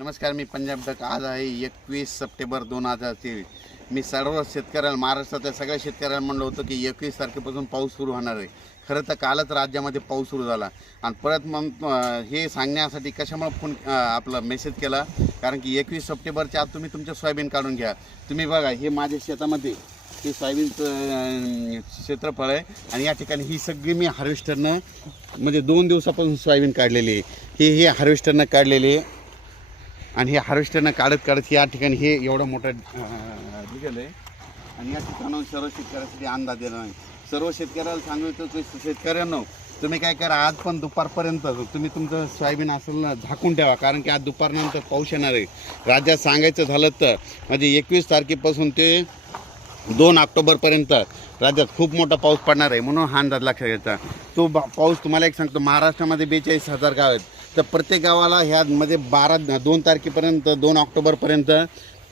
नमस्कार, मी पंजाब डक. आज आहे 21 सप्टेंबर 2023. मी सर्व शेतकऱ्यांना, महाराष्ट्रातल्या सगळ्या शेतकऱ्यांना म्हणलं होतं की 21 तारखेपासून पाऊस सुरू होणार आहे. खरं तर कालच राज्यामध्ये पाऊस सुरू झाला आणि परत मग हे सांगण्यासाठी कशामुळे फोन आपला मेसेज केला, कारण की 21 सप्टेंबरच्या आत तुम्ही तुमचं सोयाबीन काढून घ्या. तुम्ही बघा, हे माझ्या शेतामध्ये हे सोयाबीनचं क्षेत्रफळ आहे आणि या ठिकाणी ही सगळी मी हार्वेस्टरनं म्हणजे 2 दिवसापासून सोयाबीन काढलेली आहे. हे हार्वेस्टरनं काढलेली आहे आणि हे हार्वेस्टरनं काढत या ठिकाणी हे एवढं मोठं निघालं आहे. आणि या ठिकाणाहून सर्व शेतकऱ्यांसाठी अंदाज देणार नाही. सर्व शेतकऱ्याला सांगितलं की शेतकऱ्यांनो, तुम्ही काय करा, आज पण दुपारपर्यंत तुम्ही तुमचं सोयाबीन असेल ना झाकून ठेवा, कारण की आज दुपारनंतर पाऊस येणार आहे. राज्यात सांगायचं झालं तर म्हणजे 21 तारखेपासून ते 2 ऑक्टोबरपर्यंत राज्यात खूप मोठा पाऊस पडणार आहे. म्हणून हा अंदाज लक्षात घ्यायचा. तो पाऊस तुम्हाला एक सांगतो, महाराष्ट्रामध्ये 42,000 गाव आहेत, तर प्रत्येक गावाला ह्यामध्ये 2 तारखेपर्यंत 2 ऑक्टोबरपर्यंत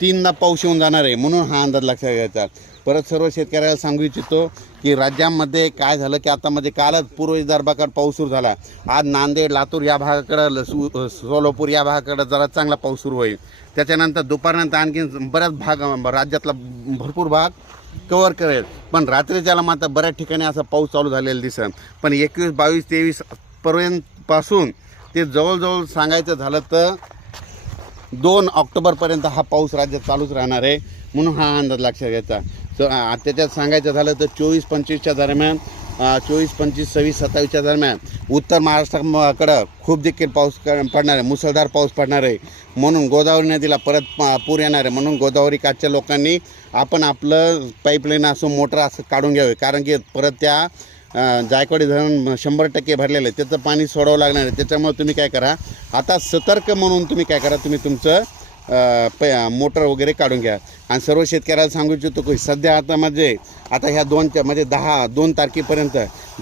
3दा पाऊस येऊन जाणार आहे. म्हणून हा अंदाज लक्षात घ्यायचा. परत सर्व शेतकऱ्याला सांगू इच्छितो की राज्यामध्ये काय झालं की आता म्हणजे कालच पूर्व विदर्भाकडे पाऊस सुरू झाला. आज नांदेड, लातूर या भागाकडं, सोलापूर या भागाकडं जरा चांगला पाऊस सुरू होईल. त्याच्यानंतर दुपारनंतर आणखी बऱ्याच भाग, राज्यातला भरपूर भाग कव्हर करेल. पण रात्रीच्याला मात्र बऱ्याच ठिकाणी असा पाऊस चालू झालेला दिसेल. पण 21, 22, 23 पर्यंतपासून ते जवळजवळ सांगायचं झालं तर 2 ऑक्टोबरपर्यंत हा पाऊस राज्यात चालूच राहणार आहे. म्हणून हा अंदाज लक्षात घ्यायचा. त्याच्यात सांगायचं झालं तर 24-25च्या दरम्यान, 24-25, 26-27च्या दरम्यान उत्तर महाराष्ट्राकडं खूप देखील पाऊस पडणार आहे, मुसळधार पाऊस पडणार आहे. म्हणून गोदावरी नदीला परत पूर येणार आहे. म्हणून गोदावरी काठच्या लोकांनी आपण आपलं पाईपलाईन असो, मोटर असं काढून घ्यावे, कारण की परत त्या जायकवाडी धरण 100% भरलेलं आहे, त्याचं पाणी सोडावं लागणार आहे. त्याच्यामुळे तुम्ही काय करा, आता सतर्क म्हणून तुम्ही काय करा, तुम्ही तुमचं मोटर वगैरे काढून घ्या. आणि सर्व शेतकऱ्याला सांगू इच्छितो की सध्या आता ह्या 2 तारखेपर्यंत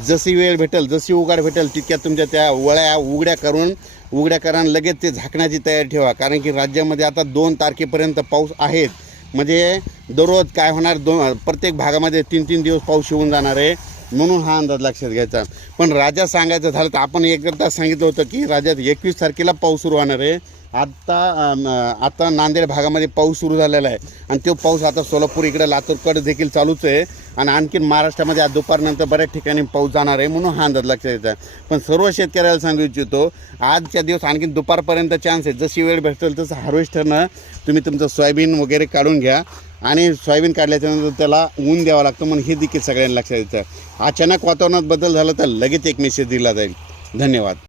जशी वेळ भेटेल, जशी उघाड भेटेल, तितक्या तुमच्या त्या वळ्या उघड्या करा, लगेच ते झाकण्याची तयारी ठेवा. कारण की राज्यामध्ये आता 2 तारखेपर्यंत पाऊस आहेत. म्हणजे दररोज काय होणार, प्रत्येक भागामध्ये 3-3 दिवस पाऊस येऊन जाणार आहे. म्हणून हा अंदाज लक्षात घ्यायचा. पण राज्यात सांगायचं झालं तर आपण एकदा सांगितलं होतं की राज्यात 21 तारखेला पाऊस सुरू होणार आहे. आता नांदेड भागामध्ये पाऊस सुरू झालेला आहे आणि तो पाऊस आता सोलापूर इकडे लातूरकडे देखील चालूच आहे. आणि आणखीन महाराष्ट्रामध्ये आज दुपारनंतर बऱ्याच ठिकाणी पाऊस जाणार आहे. म्हणून हा अंदाज लक्षात घ्यायचा. पण सर्व शेतकऱ्याला सांगू इच्छितो, आजच्या दिवस आणखीन दुपारपर्यंत चान्स आहे. जशी वेळ भेटेल तसं हार्वेस्टरनं तुम्ही तुमचं सोयाबीन वगैरे काढून घ्या. आणि सोयाबीन काढल्याच्यानंतर त्याला ऊन द्यावं लागतं. म्हणून हे देखील सगळ्यांना लक्षात द्यायचं. अचानक वातावरणात बदल झाला तर लगेच एक मेसेज दिला जाईल. धन्यवाद.